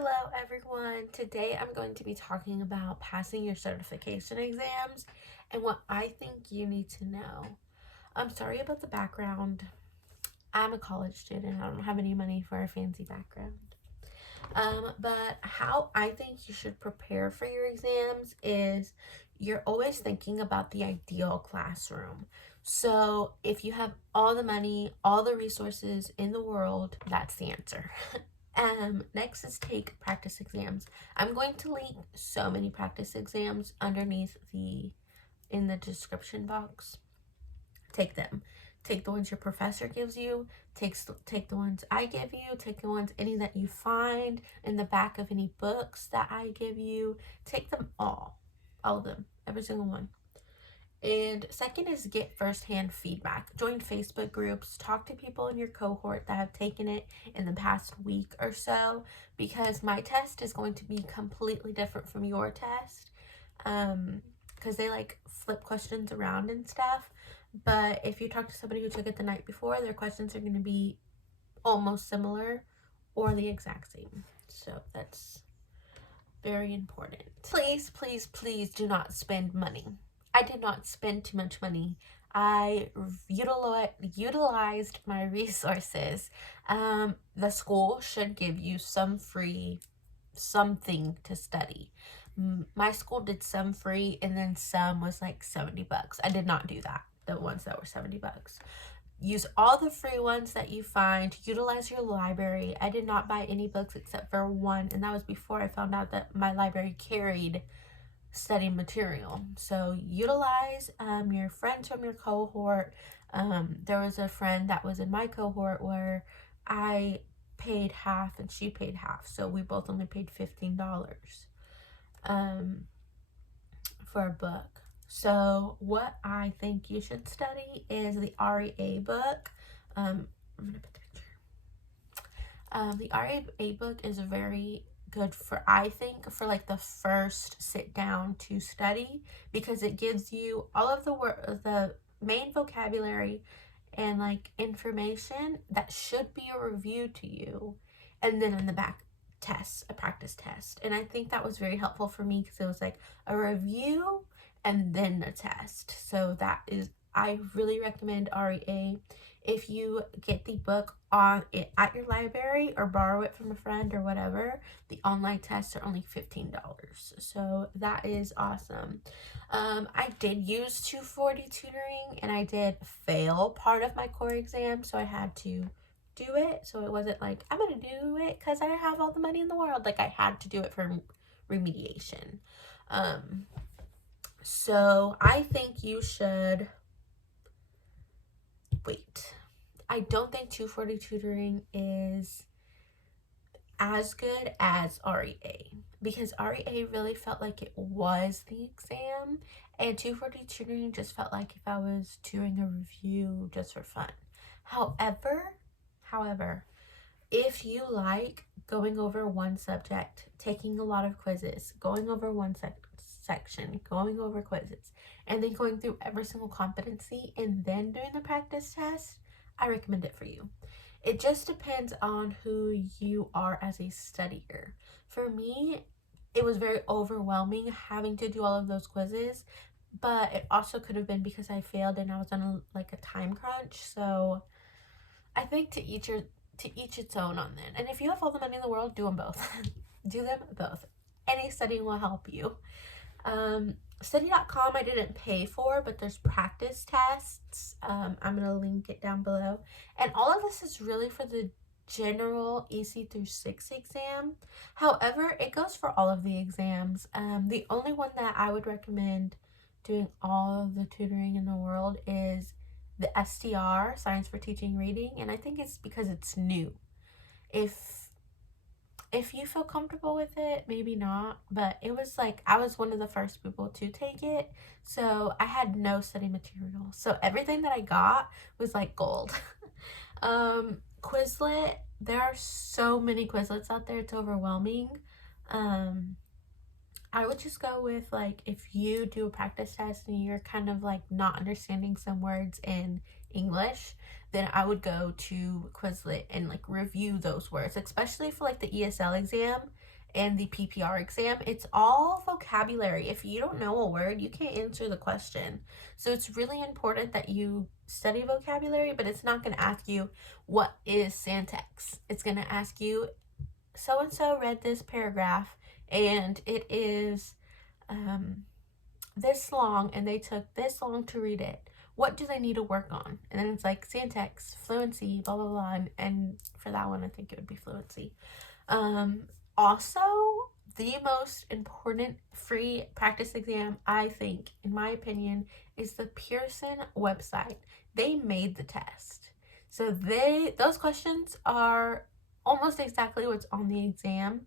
Hello everyone. Today I'm going to be talking about passing your certification exams and what I think you need to know. I'm sorry about the background. I'm a college student. I don't have any money for a fancy background. But how I think you should prepare for your exams is you're always thinking about the ideal classroom. So if you have all the money, all the resources in the world, that's the answer. Next is take practice exams. I'm going to link so many practice exams underneath in the description box. Take them. Take the ones your professor gives you. Take the ones I give you. Take the ones any that you find in the back of any books that I give you. Take them all of them, every single one. And second is get firsthand feedback. Join Facebook groups, talk to people in your cohort that have taken it in the past week or so, because my test is going to be completely different from your test, because they like flip questions around and stuff. But if you talk to somebody who took it the night before, their questions are going to be almost similar or the exact same. So that's very important. Please, please, please do not spend money. I did not spend too much money. I utilized my resources. The school should give you some free something to study. My school did some free and then some was like $70. I did not do that. The ones that were $70. Use all the free ones that you find. Utilize your library. I did not buy any books except for one, and that was before I found out that my library carried study material. So utilize your friends from your cohort. There was a friend that was in my cohort where I paid half and she paid half, so we both only paid $15 for a book. So what I think you should study is the REA book. I'm gonna put the picture. The REA book is very good for, I think, for like the first sit down to study, because it gives you all of the main vocabulary and like information that should be a review to you, and then in the back test, a practice test. And I think that was very helpful for me because it was like a review and then a test. So that is, I really recommend REA. If you get the book on it at your library or borrow it from a friend or whatever, the online tests are only $15. So that is awesome. I did use 240 tutoring and I did fail part of my core exam, so I had to do it. So it wasn't like I'm gonna do it because I have all the money in the world. Like I had to do it for remediation. So I think you should wait. I don't think 240 tutoring is as good as REA, because REA really felt like it was the exam, and 240 tutoring just felt like if I was doing a review just for fun. However, if you like going over one subject, taking a lot of quizzes, going over one section, going over quizzes, and then going through every single competency and then doing the practice test, I recommend it for you. It just depends on who you are as a studier. For me, it was very overwhelming having to do all of those quizzes, but it also could have been because I failed and I was on a time crunch. So I think to each its own on that. And if you have all the money in the world, do them both. Do them both. Any studying will help you. Study.com I didn't pay for, but there's practice tests. I'm going to link it down below. And all of this is really for the general EC-6 exam. However, it goes for all of the exams. The only one that I would recommend doing all of the tutoring in the world is the STR, Science for Teaching Reading, and I think it's because it's new. If you feel comfortable with it, maybe not, but it was like I was one of the first people to take it, so I had no study material, so everything that I got was like gold. Quizlet, there are so many Quizlets out there, it's overwhelming. I would just go with, like, if you do a practice test and you're kind of like not understanding some words in English, then I would go to Quizlet and like review those words, especially for like the ESL exam. and the PPR exam, it's all vocabulary. If you don't know a word, you can't answer the question. So it's really important that you study vocabulary, but it's not going to ask you, what is syntax? It's going to ask you, so-and-so read this paragraph, and it is this long, and they took this long to read it. What do they need to work on? And then it's like syntax, fluency, blah, blah, blah. And for that one, I think it would be fluency. Also, the most important free practice exam, I think, in my opinion, is the Pearson website. They made the test. So those questions are almost exactly what's on the exam,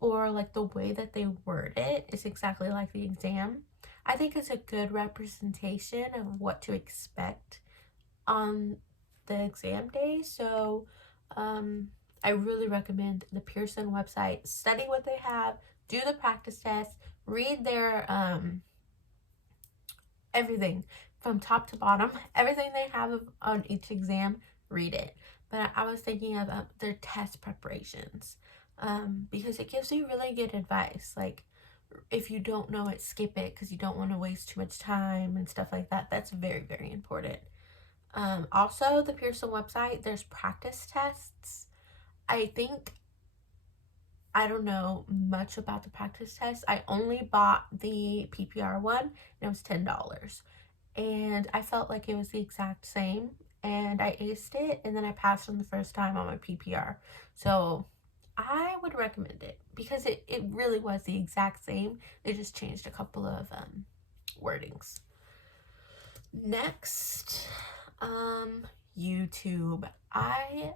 or like the way that they word it is exactly like the exam. I think it's a good representation of what to expect on the exam day. So I really recommend the Pearson website. Study what they have, do the practice test, read their everything from top to bottom, everything they have on each exam, read it. But I was thinking about their test preparations, because it gives you really good advice. Like, if you don't know it, skip it, because you don't want to waste too much time and stuff like that. That's very, very important. Also, the Pearson website, there's practice tests. I don't know much about the practice test. I only bought the PPR one, and it was $10. And I felt like it was the exact same, and I aced it, and then I passed on the first time on my PPR. So I would recommend it, because it really was the exact same. They just changed a couple of wordings. Next, YouTube. I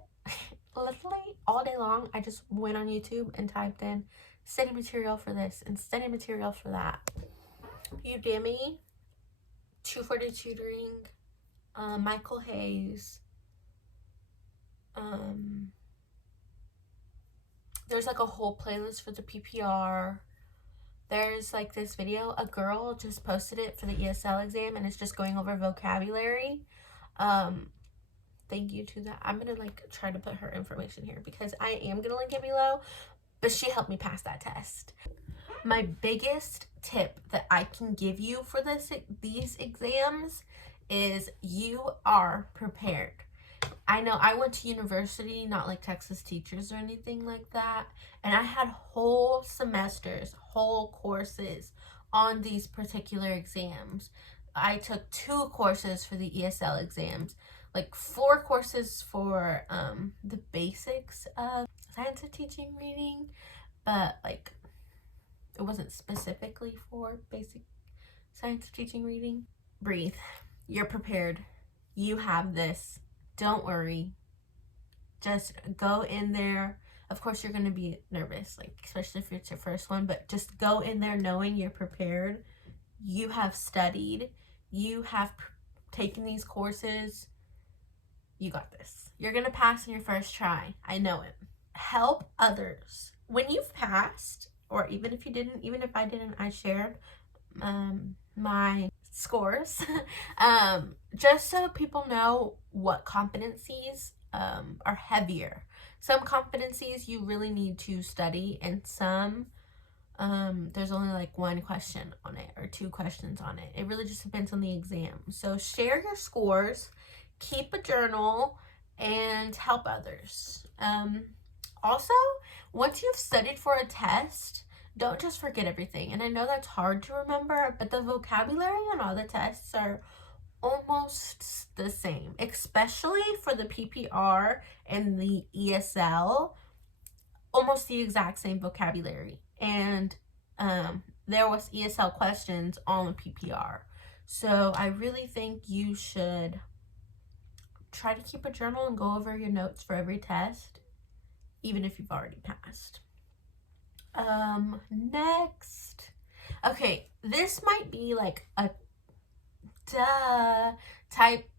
literally all day long, I just went on YouTube and typed in study material for this and study material for that. Udemy, 240 Tutoring, Michael Hayes. There's like a whole playlist for the PPR. There's like this video, a girl just posted it for the ESL exam, and it's just going over vocabulary. Thank you to that. I'm gonna like try to put her information here, because I am gonna link it below, but she helped me pass that test. My biggest tip that I can give you for these exams is you are prepared. I know I went to university, not like TExES teachers or anything like that, and I had whole semesters, whole courses on these particular exams. I took 2 courses for the ESL exams, like 4 courses for the basics of science of teaching reading, but like it wasn't specifically for basic science of teaching reading. Breathe. You're prepared. You have this. Don't worry. Just go in there. Of course, you're going to be nervous, like especially if it's your first one, but just go in there knowing you're prepared. You have studied. You have taken these courses. You got this. You're going to pass in your first try. I know it. Help others. When you've passed, or even if you didn't, even if I didn't, I shared my scores, just so people know what competencies are heavier. Some competencies you really need to study, and some there's only like 1 question on it or 2 questions on it. It really just depends on the exam. So share your scores, keep a journal, and help others. Also, once you've studied for a test, don't just forget everything. And I know that's hard to remember, but the vocabulary on all the tests are almost the same, especially for the PPR and the ESL, almost the exact same vocabulary. And there was ESL questions on the PPR. So I really think you should try to keep a journal and go over your notes for every test, even if you've already passed. Next. Okay, this might be like a duh type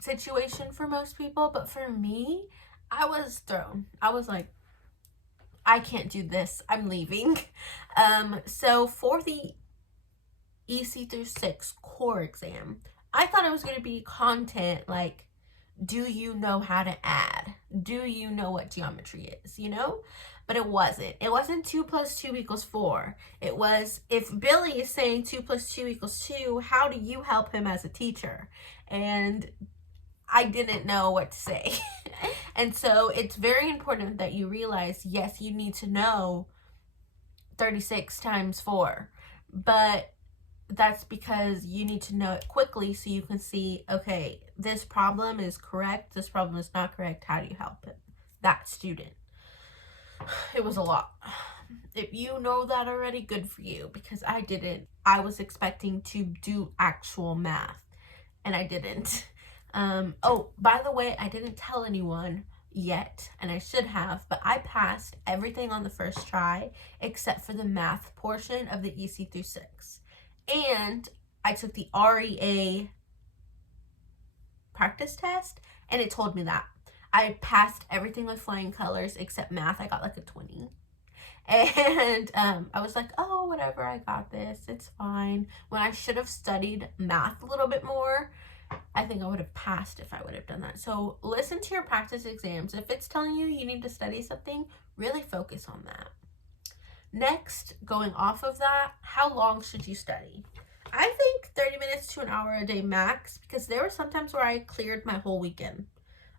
situation for most people, but for me, I was thrown. I was like, I can't do this. I'm leaving. So for the EC-6 core exam, I thought it was going to be content like, do you know how to add? Do you know what geometry is, you know? but it wasn't. It wasn't 2 plus 2 equals 4. It was, if Billy is saying 2 plus 2 equals 2, how do you help him as a teacher? And I didn't know what to say. And so it's very important that you realize, yes, you need to know 36 times 4, but that's because you need to know it quickly so you can see, okay, this problem is correct, this problem is not correct, how do you help it? That student. It was a lot. If you know that already, good for you, because I didn't. I was expecting to do actual math, and I didn't. Oh, by the way, I didn't tell anyone yet, and I should have, but I passed everything on the first try except for the math portion of the EC-6. And I took the REA practice test, and it told me that. I passed everything with flying colors except math. I got like a 20. And I was like, oh, whatever, I got this. It's fine. When I should have studied math a little bit more, I think I would have passed if I would have done that. So listen to your practice exams. If it's telling you you need to study something, really focus on that. Next, going off of that, how long should you study? I think 30 minutes to an hour a day max, because there were some times where I cleared my whole weekend.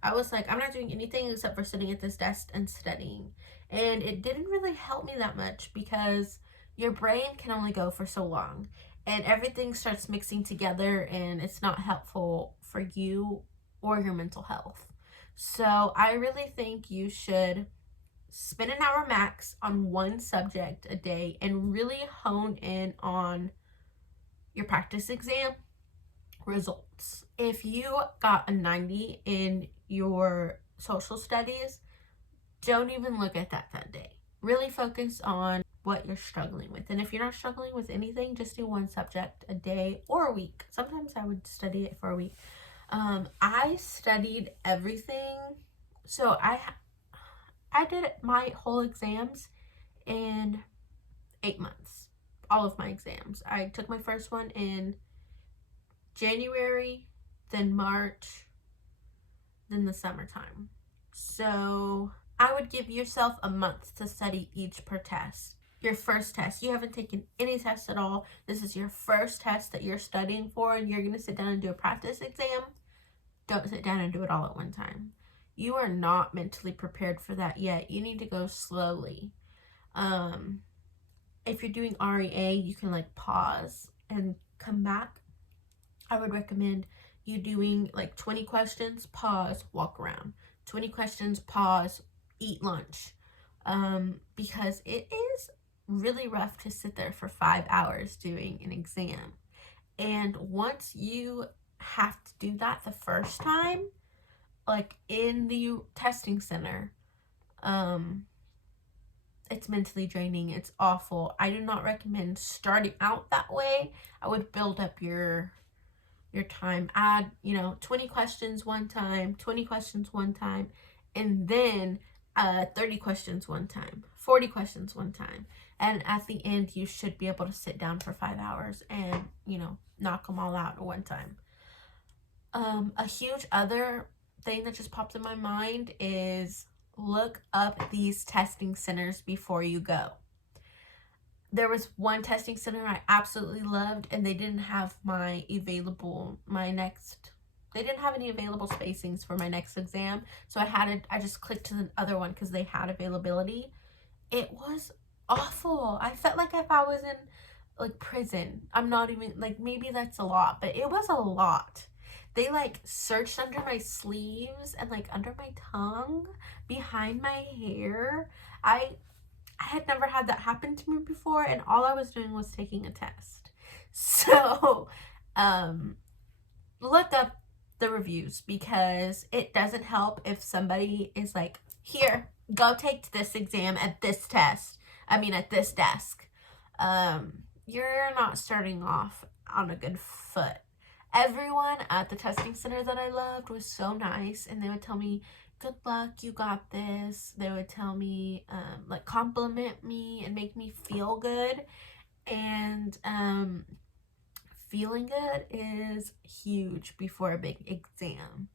I was like, I'm not doing anything except for sitting at this desk and studying. And it didn't really help me that much because your brain can only go for so long. And everything starts mixing together and it's not helpful for you or your mental health. So I really think you should spend an hour max on one subject a day and really hone in on your practice exam results. If you got a 90 in your social studies, don't even look at that day. Really focus on what you're struggling with. And if you're not struggling with anything, just do one subject a day or a week. Sometimes I would study it for a week. I studied everything. So I did my whole exams in 8 months. All of my exams. I took my first one in January, then March, then the summertime. So I would give yourself a month to study each per test. Your first test, you haven't taken any tests at all. This is your first test that you're studying for, and you're going to sit down and do a practice exam. Don't sit down and do it all at one time. You are not mentally prepared for that yet. You need to go slowly. If you're doing REA, you can like pause and come back. I would recommend you doing like 20 questions, pause, walk around. 20 questions, pause, eat lunch. Because it is really rough to sit there for 5 hours doing an exam. And once you have to do that the first time, like in the testing center, it's mentally draining. It's awful. I do not recommend starting out that way. I would build up your time. Add, 20 questions one time, 20 questions one time, and then 30 questions one time, 40 questions one time. And at the end, you should be able to sit down for 5 hours and, knock them all out at one time. A huge other thing that just popped in my mind is look up these testing centers before you go. There was one testing center I absolutely loved, and they didn't have they didn't have any available spacings for my next exam. So I just clicked to the other one because they had availability. It was awful. I felt like if I was in like prison. I'm not even, like, maybe that's a lot, but it was a lot. They like searched under my sleeves and like under my tongue, behind my hair. I had never had that happen to me before, and all I was doing was taking a test. So look up the reviews, because it doesn't help if somebody is like, here, go take this exam at this desk. You're not starting off on a good foot. Everyone at the testing center that I loved was so nice, and they would tell me, good luck, you got this. They would tell me, like, compliment me and make me feel good. And feeling good is huge before a big exam.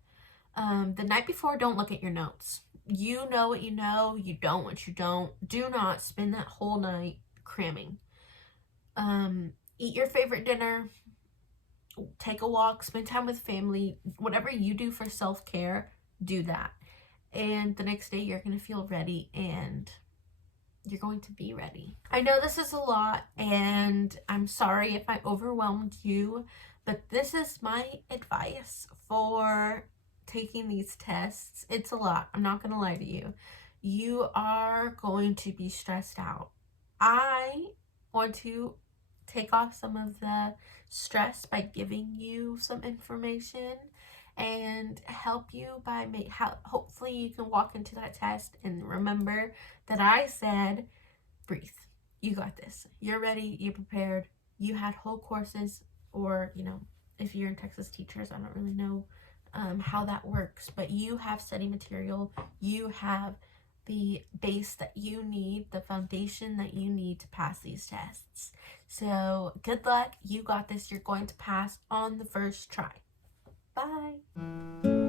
The night before, don't look at your notes. you know what you know, you don't what you don't. Do not spend that whole night cramming. Eat your favorite dinner, take a walk, spend time with family, whatever you do for self-care, do that. And the next day you're going to feel ready and you're going to be ready. I know this is a lot and I'm sorry if I overwhelmed you, but this is my advice for taking these tests. It's a lot. I'm not going to lie to you. You are going to be stressed out. I want to take off some of the stress by giving you some information and help you by hopefully you can walk into that test and remember that I said breathe. You got this. You're ready. You're prepared. You had whole courses, or if you're in TExES teachers, I don't really know how that works, but you have study material. You have the base that you need, the foundation that you need to pass these tests. So good luck. You got this. You're going to pass on the first try. Bye.